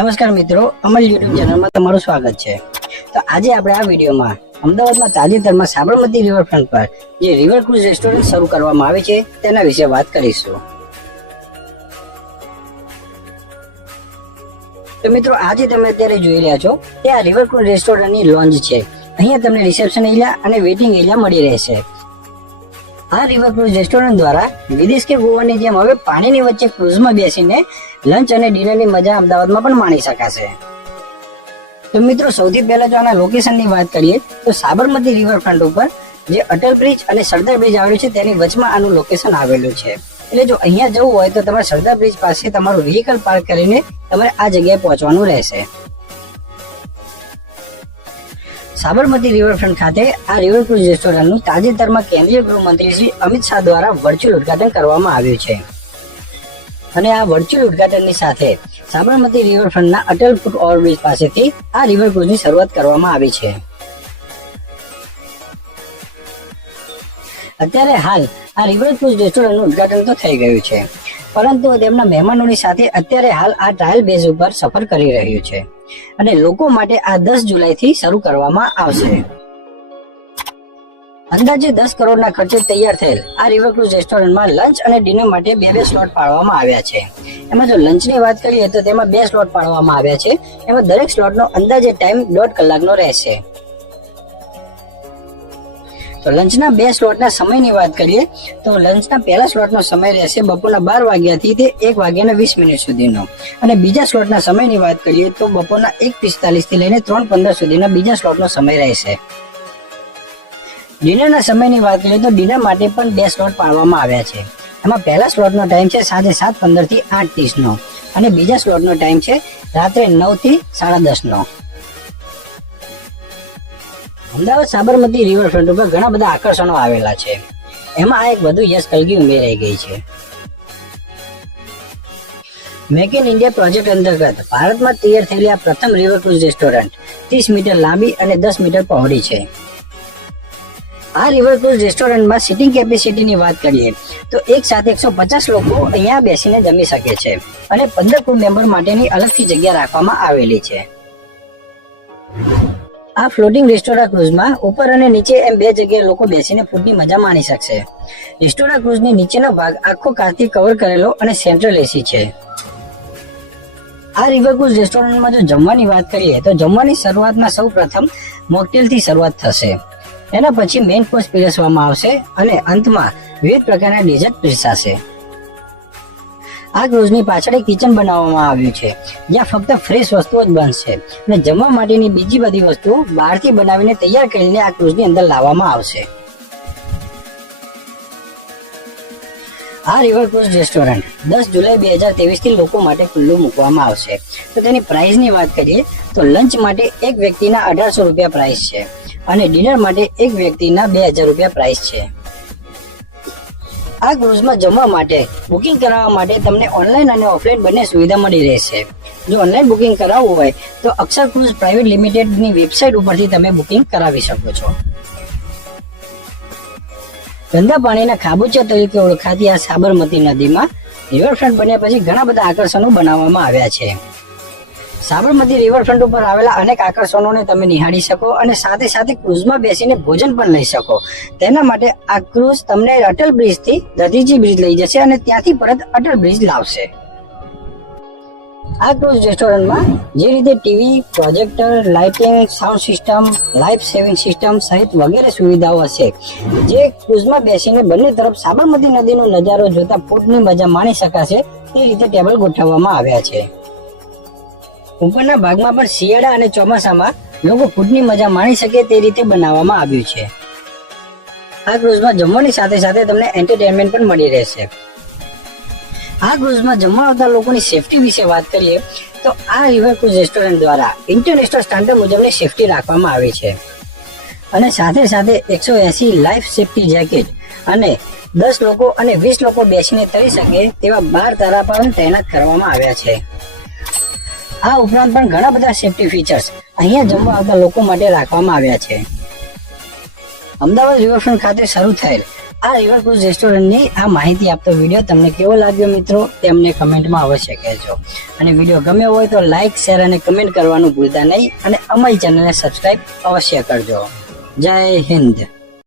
નમસ્કાર મિત્રો, અમારી YouTube ચેનલમાં તમારું સ્વાગત છે। તો આજે આપણે આ વિડીયોમાં અમદાવાદમાં તાજેતરમાં સાબરમતી રિવરફ્રન્ટ પર જે રિવર ક્રુઝ રેસ્ટોરન્ટ શરૂ કરવામાં આવી છે તેના વિશે વાત કરીશું। તો મિત્રો, આજે તમે અત્યારે જોઈ રહ્યા છો તે આ રિવર ક્રુઝ રેસ્ટોરન્ટની લોન્જ છે। અહીંયા તમને રિસેપ્શન એરિયા અને વેઇટિંગ એરિયા મળી રહેશે। આ રિવર ક્રુઝ રેસ્ટોરન્ટ દ્વારા વિદેશ કે ગોવાની જેમ હવે પાણીની વચ્ચે ક્રુઝમાં બેસીને લંચ અને ડિનરની મજા અમદાવાદમાં પણ માણી શકાશે। તો મિત્રો, સૌથી પહેલા જો આના લોકેશનની વાત કરીએ તો સાબરમતી રિવરફ્રન્ટ ઉપર જે અટલ બ્રિજ અને સરદાર બ્રિજ આવેલું છે તેની વચમાં આનું લોકેશન આવેલું છે। એટલે જો અહીંયા જવું હોય તો તમારે સરદાર બ્રિજ પાસે તમારું વ્હીકલ પાર્ક કરીને તમારે આ જગ્યાએ પહોંચવાનું રહેશે। સાબરમતી રિવરફ્રન્ટ ખાતે આ રિવર ક્રુઝ રેસ્ટોરન્ટનું તાજેતરમાં કેન્દ્રીય ગૃહમંત્રી શ્રી અમિત શાહ દ્વારા વર્ચ્યુઅલ ઉદ્ઘાટન કરવામાં આવ્યું છે અને આ વર્ચ્યુઅલ ઉદ્ઘાટનની સાથે સાબરમતી રિવરફ્રન્ટના અટલ ફૂટ ઓવરબ્રિજ પાસેથી આ રિવર ક્રુઝની શરૂઆત કરવામાં આવી છે। અત્યારે હાલ આ રિવર ક્રુઝ રેસ્ટોરન્ટનું ઉદ્ઘાટન તો થઈ ગયું છે, પરંતુ તેમના મહેમાનોની સાથે અત્યારે હાલ આ ટ્રાયલ બેઝ ઉપર સફર કરી રહ્યું છે અને લોકો માટે આ 10 જુલાઈથી શરૂ કરવામાં આવશે। અંદાજે 10 કરોડના ખર્ચે તૈયાર થયેલ આ રિવર ક્રુઝ રેસ્ટોરન્ટમાં લંચ અને ડિનર માટે બે સ્લોટ પાડવામાં આવ્યા છે। એમાં જો લંચની વાત કરીએ તો તેમાં 2 સ્લોટ પાડવામાં આવ્યા છે। એમાં દરેક સ્લોટનો અંદાજે ટાઈમ 1.5 કલાકનો રહેશે। તો લંચના 2 સ્લોટના સમયની વાત કરીએ તો લંચના પહેલા સ્લોટનો સમય રહેશે બપોરના 12 વાગ્યાથી તે 1 વાગ્યાના 20 મિનિટ સુધીનો અને બીજા સ્લોટના સમયની વાત કરીએ તો બપોરના 1:45 થી લઈને 3:15 સુધીના બીજા સ્લોટનો સમય રહેશે। ડિનરના સમયની વાત કરીએ તો ડિનર માટે પણ 2 સ્લોટ પાડવામાં આવ્યા છે। એમાં પહેલા સ્લોટનો ટાઈમ છે સાંજે 7:15 થી 8:30 નો અને બીજા સ્લોટનો ટાઈમ છે રાત્રે 9 થી 10:30 નો। અમદાવાદ સાબરમતી રિવરફ્રન્ટ ઉપર ઘણા બધા આકર્ષણો આવેલા છે, એમાં આ એક વધુ યશ કલગી ઉમેરાઈ ગઈ છે। મેક ઇન ઇન્ડિયા પ્રોજેક્ટ અંતર્ગત ભારતમાં તૈયાર થયેલી આ પ્રથમ રિવર ક્રુઝ રેસ્ટોરન્ટ 30 મીટર લાંબી અને 10 મીટર પહોળી છે। આ રિવર ક્રુઝ રેસ્ટોરન્ટમાં સિટિંગ કેપેસિટીની વાત કરીએ તો એક સાથે 150 લોકો અહીંયા બેસીને જમી શકે છે અને 15 ક્રૂ મેમ્બર માટેની અલગથી જગ્યા રાખવામાં આવેલી છે। આ ફ્લોટિંગ રેસ્ટોરન્ટ ક્રુઝમાં ઉપર અને નીચે એમ 2 જગ્યાએ લોકો બેસીને ફૂડની મજા માણી શકશે। રેસ્ટોરન્ટ ક્રુઝની નીચેનો ભાગ આખો કાચથી કવર કરેલો અને સેન્ટ્રલ એસી છે। આ રિવર ક્રુઝ રેસ્ટોરન્ટમાં જો જમવાની વાત કરીએ તો જમવાની શરૂઆતમાં સૌ પ્રથમ મોકટેલથી શરૂઆત થશે, એના પછી મેઇન કોર્સ પીરસવામાં આવશે અને અંતમાં વિવિધ પ્રકારના ડેઝર્ટ પીરસાશે। આ ક્રુઝની પાછળ એક કિચન બનાવવામાં આવ્યું છે જ્યાં ફક્ત ફ્રેશ વસ્તુઓ જ બનશે અને જમવા માટેની બીજી બધી વસ્તુઓ બહારથી બનાવીને તૈયાર કરીને આ ક્રુઝની અંદર લાવવામાં આવશે। આ રિવર ક્રુઝ રેસ્ટોરન્ટ 10 જુલાઈ 2023 થી લોકો માટે ખુલ્લું મૂકવામાં આવશે। તો તેની પ્રાઇસની વાત કરીએ તો લંચ માટે એક વ્યક્તિના 1800 રૂપિયા પ્રાઇસ છે અને ડિનર માટે એક વ્યક્તિના 2000 રૂપિયા પ્રાઇસ છે। આ ક્રુઝમાં જમવા માટે બુકિંગ કરાવવા માટે તમને ઓનલાઈન અને ઓફલાઈન બંને સુવિધા મળી રહેશે। જો ઓનલાઈન બુકિંગ કરાવવું હોય તો અક્ષર ક્રુઝ પ્રાઇવેટ લિમિટેડની વેબસાઇટ ઉપરથી તમે બુકિંગ કરાવી શકો છો। ગંદા પાણીના ખાબોચિયા તરીકે ઓળખાતી આ સાબરમતી નદીમાં રિવરફ્રન્ટ બન્યા પછી ઘણા બધા આકર્ષણો બનાવવામાં આવ્યા છે। સાબરમતી રિવરફ્રન્ટ ઉપર આવેલા અનેક આકર્ષણોને તમે નિહાળી શકો અને સાથે સાથે ક્રુઝમાં બેસીને ભોજન પણ લઈ શકો। તેના માટે આ ક્રુઝ તમને અટલ બ્રિજ થી દધીચી બ્રિજ લઈ જશે અને ત્યાંથી પરત અટલ બ્રિજ લાવશે। આ ક્રુઝ રેસ્ટોરન્ટમાં જે રીતે TV, projector, lighting, sound system, life saving system સહિત વગેરે સુવિધાઓ હશે, જે ક્રુઝમાં બેસીને બંને તરફ સાબરમતી નદીનો નજારો જોતા ફૂડની મજા માણી શકાશે તે રીતે ટેબલ ગોઠવવામાં આવ્યા છે। ઉપરના ભાગમાં પણ શિયાળા અને ચોમાસામાં લોકો ફૂડની મજા માણી શકે તે રીતે બનાવવામાં આવ્યું છે। આ ક્રુઝમાં જમવાની સાથે સાથે તમને એન્ટરટેનમેન્ટ પણ મળી રહેશે। આ ક્રુઝમાં જમવા આવતા લોકોની સેફટી વિશે વાત કરીએ તો આ રિવર ક્રુઝ રેસ્ટોરન્ટ દ્વારા ઇન્ટરનેશનલ સ્ટાન્ડર્ડ મુજબની સેફટી રાખવામાં આવી છે અને સાથે સાથે 180 લાઈફ સેફટી જેકેટ અને 10 લોકો અને 20 લોકો બેસીને તરી શકે તેવા 12 તારા પણ તૈનાત કરવામાં આવ્યા છે। આ ઉપરાંત પણ ઘણા બધા સેફટી ફીચર્સ અહીંયા જમવા આવતા લોકો માટે રાખવામાં આવ્યા છે। અમદાવાદ રિવરફ્રન્ટ ખાતે શરૂ થયેલ આ રિવર ક્રુઝ રેસ્ટોરન્ટની આ માહિતી આપતો વિડીયો તમને કેવો લાગ્યો મિત્રો તે અમને કમેન્ટમાં અવશ્ય કહેજો. અને વિડીયો ગમ્યો હોય તો લાઈક, શેર અને કમેન્ટ કરવાનું ભૂલતા નહીં અને અમારી ચેનલને સબસ્ક્રાઇબ અવશ્ય કરજો. જય હિન્દ.